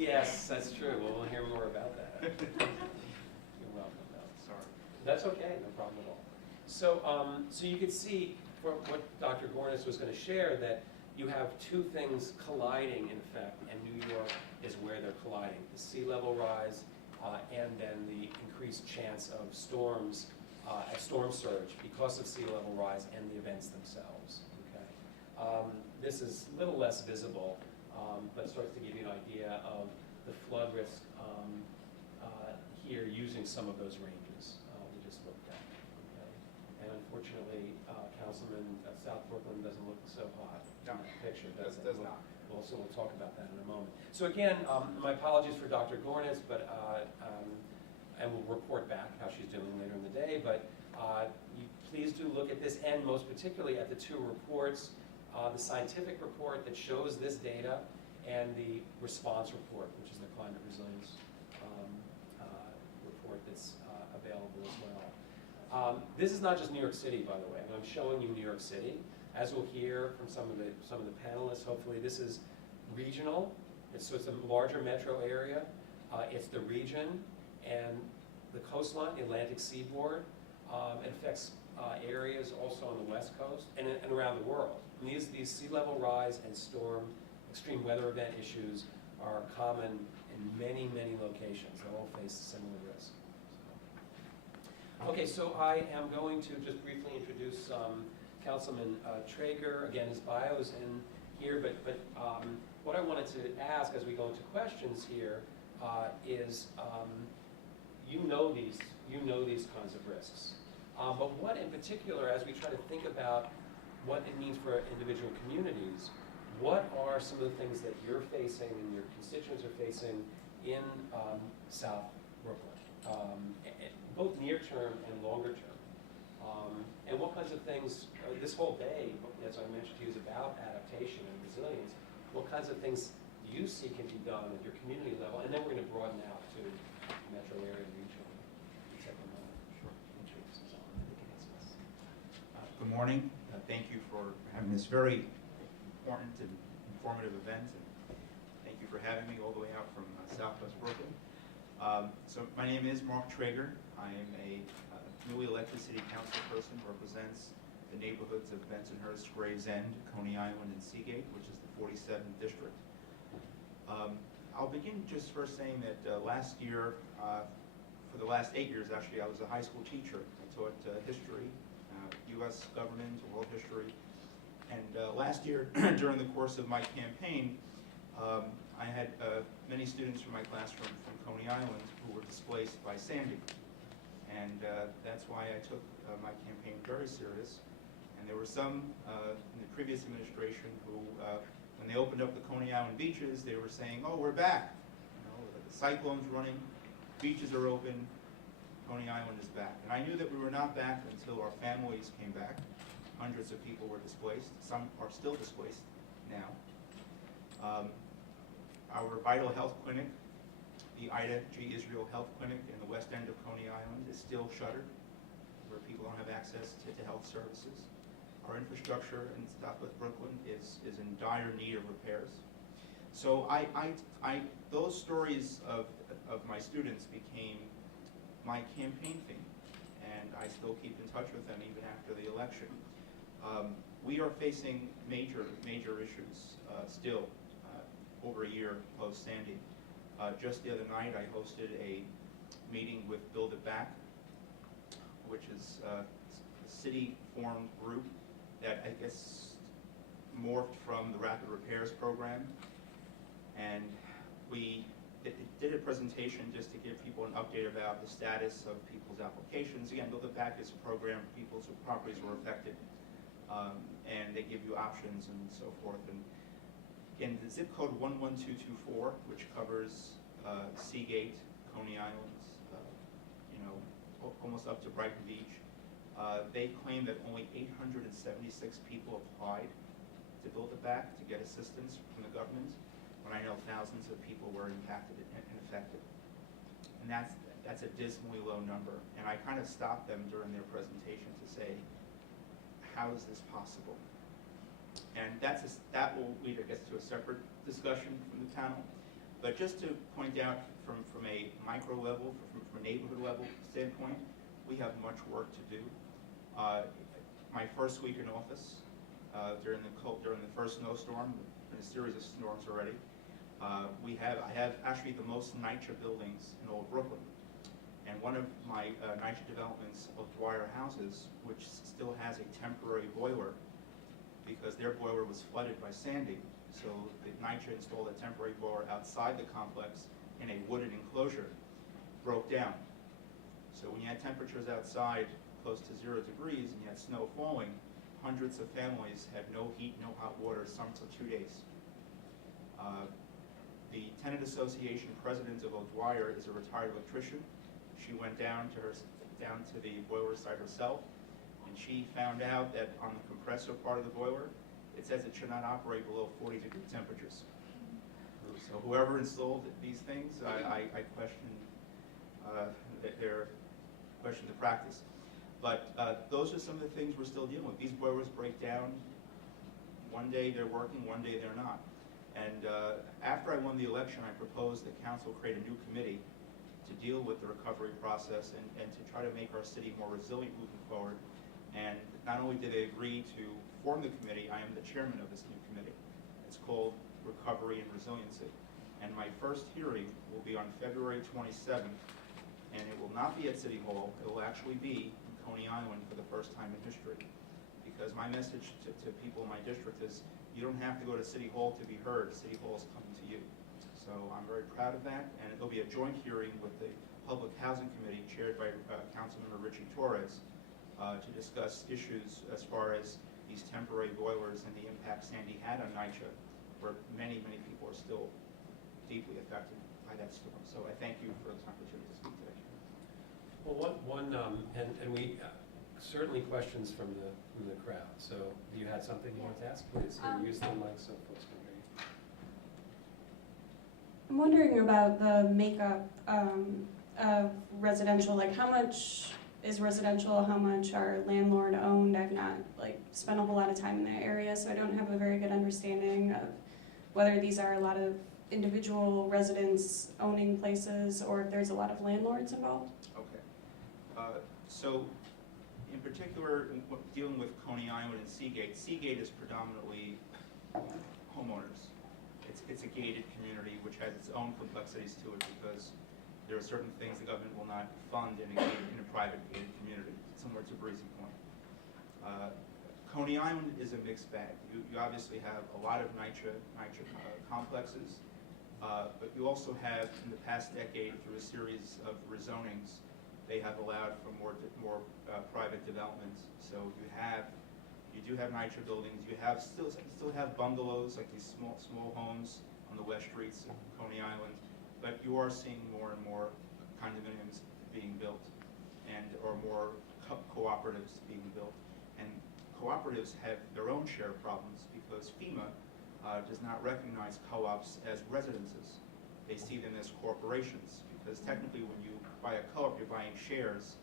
Yes, that's true. We'll hear more about that. You're welcome, though. Sorry. That's okay, no problem at all. So, so you can see from what Dr. Gornis was going to share that you have two things colliding, in effect, and New York is where they're colliding: the sea level rise, and then the increased chance of storms, a storm surge because of sea level rise and the events themselves. Okay, this is a little less visible, but starts to give you an idea of the flood risk here using some of those ranges we just looked at. Okay, and unfortunately, Councilman South Brooklyn doesn't look so hot in that picture, does it? Does not. We'll talk about that in a moment. So again, my apologies for Dr. Gornis, but and we'll report back how she's doing later in the day. But please do look at this, and most particularly at the two reports, the scientific report that shows this data, and the response report, which is the climate resilience report that's available as well. This is not just New York City, by the way. I'm showing you New York City. As we'll hear from some of the panelists, hopefully this is regional. So it's a larger metro area. It's the region and the coastline, the Atlantic seaboard. It affects areas also on the West Coast and around the world. And these sea level rise and storm, extreme weather event issues are common in many, many locations. They all face similar risks. Okay, so I am going to just briefly introduce Councilman Traeger. Again, his bio is in here, but what I wanted to ask as we go into questions here is, you know these kinds of risks, but what in particular, as we try to think about what it means for individual communities, what are some of the things that you're facing and your constituents are facing in South Brooklyn, both near term and longer term? And what kinds of things, this whole day, as I mentioned to you, is about adaptation and resilience. What kinds of things do you see can be done at your community level? And then we're going to broaden out to metro area and regional. Sure. Good morning. Thank you for having this very important and informative event. And thank you for having me all the way out from Southwest Brooklyn. So my name is Mark Traeger. I am a newly elected city council person, represents the neighborhoods of Bensonhurst, Gravesend, Coney Island, and Seagate, which is the 47th district. I'll begin just first saying that last year, for the last 8 years actually, I was a high school teacher. I taught history, U.S. government, world history, and last year, during the course of my campaign, I had many students from my classroom from Coney Island who were displaced by Sandy. And that's why I took my campaign very serious. And there were some in the previous administration who, when they opened up the Coney Island beaches, they were saying, "Oh, we're back. You know, the cyclone's running, beaches are open, Coney Island is back." And I knew that we were not back until our families came back. Hundreds of people were displaced. Some are still displaced now. Our vital health clinic, the Ida G. Israel Health Clinic in the west end of Coney Island, is still shuttered, where people don't have access to health services. Our infrastructure in Southwest Brooklyn is in dire need of repairs. So those stories of my students became my campaign theme, and I still keep in touch with them even after the election. We are facing major issues still over a year post-Sandy. Just the other night, I hosted a meeting with Build It Back, which is a city-formed group that I guess morphed from the Rapid Repairs program. And we did a presentation just to give people an update about the status of people's applications. Again, Build It Back is a program for people whose properties were affected, and they give you options and so forth. And again, the zip code 11224, which covers Seagate, Coney Island, almost up to Brighton Beach, they claim that only 876 people applied to Build It Back to get assistance from the government, when I know thousands of people were impacted and affected. And that's a dismally low number. And I kind of stopped them during their presentation to say, how is this possible? And that will lead, I guess, to a separate discussion from the panel. But just to point out from a micro level, from a neighborhood level standpoint, we have much work to do. My first week in office, during the first snowstorm, in a series of storms already, I have actually the most NYCHA buildings in all of Brooklyn. And one of my NYCHA developments of Dwyer houses, which still has a temporary boiler, because their boiler was flooded by Sandy, so the NYCHA installed a temporary boiler outside the complex in a wooded enclosure, broke down. So when you had temperatures outside close to 0 degrees and you had snow falling, hundreds of families had no heat, no hot water, some till 2 days. The tenant association president of Dwyer is a retired electrician. She went down to the boiler site herself, and she found out that on the compressor part of the boiler, it says it should not operate below 40-degree temperatures. So whoever installed these things, I question the practice. But those are some of the things we're still dealing with. These boilers break down. One day they're working, one day they're not. And after I won the election, I proposed that council create a new committee to deal with the recovery process and to try to make our city more resilient moving forward. And not only did they agree to form the committee, I am the chairman of this new committee. It's called Recovery and Resiliency. And my first hearing will be on February 27th, and it will not be at City Hall. It will actually be in Coney Island for the first time in history. Because my message to people in my district is, you don't have to go to City Hall to be heard. City Hall is coming to you. So I'm very proud of that, and it'll be a joint hearing with the Public Housing Committee chaired by Councilmember Richie Torres to discuss issues as far as these temporary boilers and the impact Sandy had on NYCHA, where many, many people are still deeply affected by that storm. So I thank you for this opportunity to speak today. Well, and we certainly questions from the crowd. So you had something you wanted to ask, please. Use the mic so folks can hear you. I'm wondering about the makeup of residential. Like, how much is residential? How much are landlord owned? I've not spent a whole lot of time in that area, so I don't have a very good understanding of whether these are a lot of individual residents owning places or if there's a lot of landlords involved. Okay. So in particular, dealing with Coney Island and Seagate, Seagate is predominantly homeowners. It's a gated community which has its own complexities to it because there are certain things the government will not fund in a private gated community, similar to Breezy Point. Coney Island is a mixed bag. You obviously have a lot of NYCHA complexes, but you also have, in the past decade, through a series of rezonings, they have allowed for more private developments. So you do have NYCHA buildings. You still have bungalows, like these small homes on the west streets of Coney Island, but you are seeing more and more condominiums being built, or more cooperatives being built. And cooperatives have their own share of problems because FEMA does not recognize co-ops as residences. They see them as corporations because technically when you buy a co-op, you're buying shares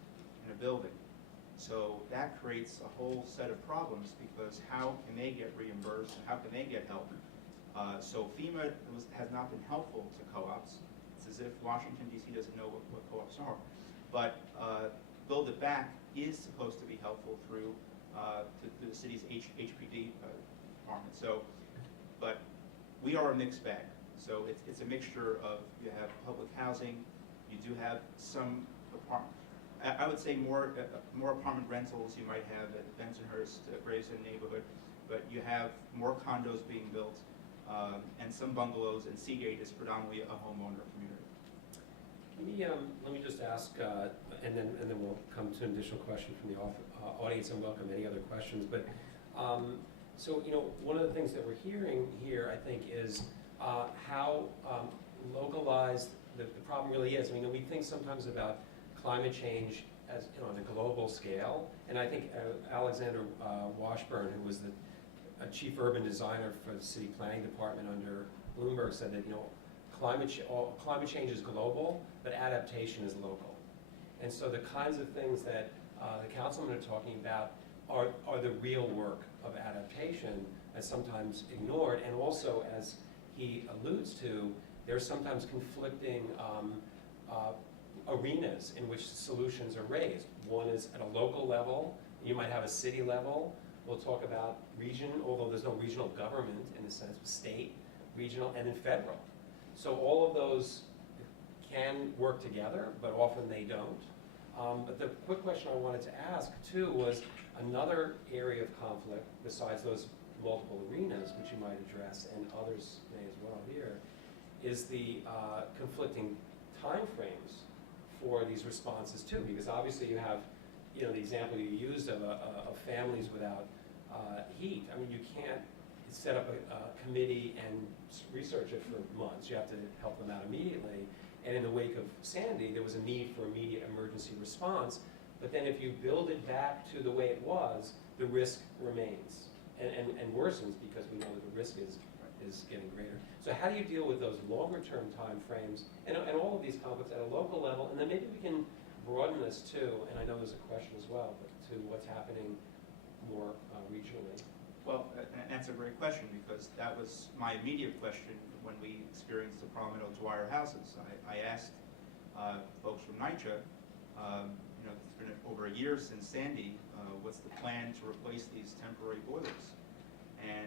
in a building. So that creates a whole set of problems because how can they get reimbursed? How can they get help? So FEMA has not been helpful to co-ops. It's as if Washington, D.C. doesn't know what co-ops are. But Build It Back is supposed to be helpful through the city's HPD department. So, but we are a mixed bag. So it's a mixture of, you have public housing, you do have some apartment. I would say more apartment rentals you might have at Bensonhurst, Gravesend neighborhood, but you have more condos being built and some bungalows, and Seagate is predominantly a homeowner community. Let me just ask, and then we'll come to an additional question from the audience and welcome any other questions. But so one of the things that we're hearing here, I think, is how localized the problem really is. I mean, we think sometimes about climate change as on a global scale, and I think Alexander Washburn, who was the chief urban designer for the city planning department under Bloomberg, said that climate change is global, but adaptation is local. And so the kinds of things that the councilmen are talking about are the real work of adaptation, as sometimes ignored, and also, as he alludes to, there's sometimes conflicting arenas in which solutions are raised. One is at a local level, you might have a city level. We'll talk about region, although there's no regional government in the sense of state, regional, and then federal. So all of those can work together, but often they don't. But the quick question I wanted to ask too was another area of conflict besides those multiple arenas, which you might address, and others may as well here, is the conflicting timeframes for these responses too, because obviously you have, you know, the example you used of families without heat. I mean, you can't set up a committee and research it for months. You have to help them out immediately. And in the wake of Sandy, there was a need for immediate emergency response. But then if you build it back to the way it was, the risk remains and worsens because we know that the risk is getting greater. So how do you deal with those longer term time frames and all of these conflicts at a local level? And then maybe we can broaden this too, and I know there's a question as well, but to what's happening more regionally. Well, that's a great question, because that was my immediate question when we experienced the problem at O'Dwyer houses. I asked folks from NYCHA, you know, it's been over a year since Sandy, what's the plan to replace these temporary boilers? And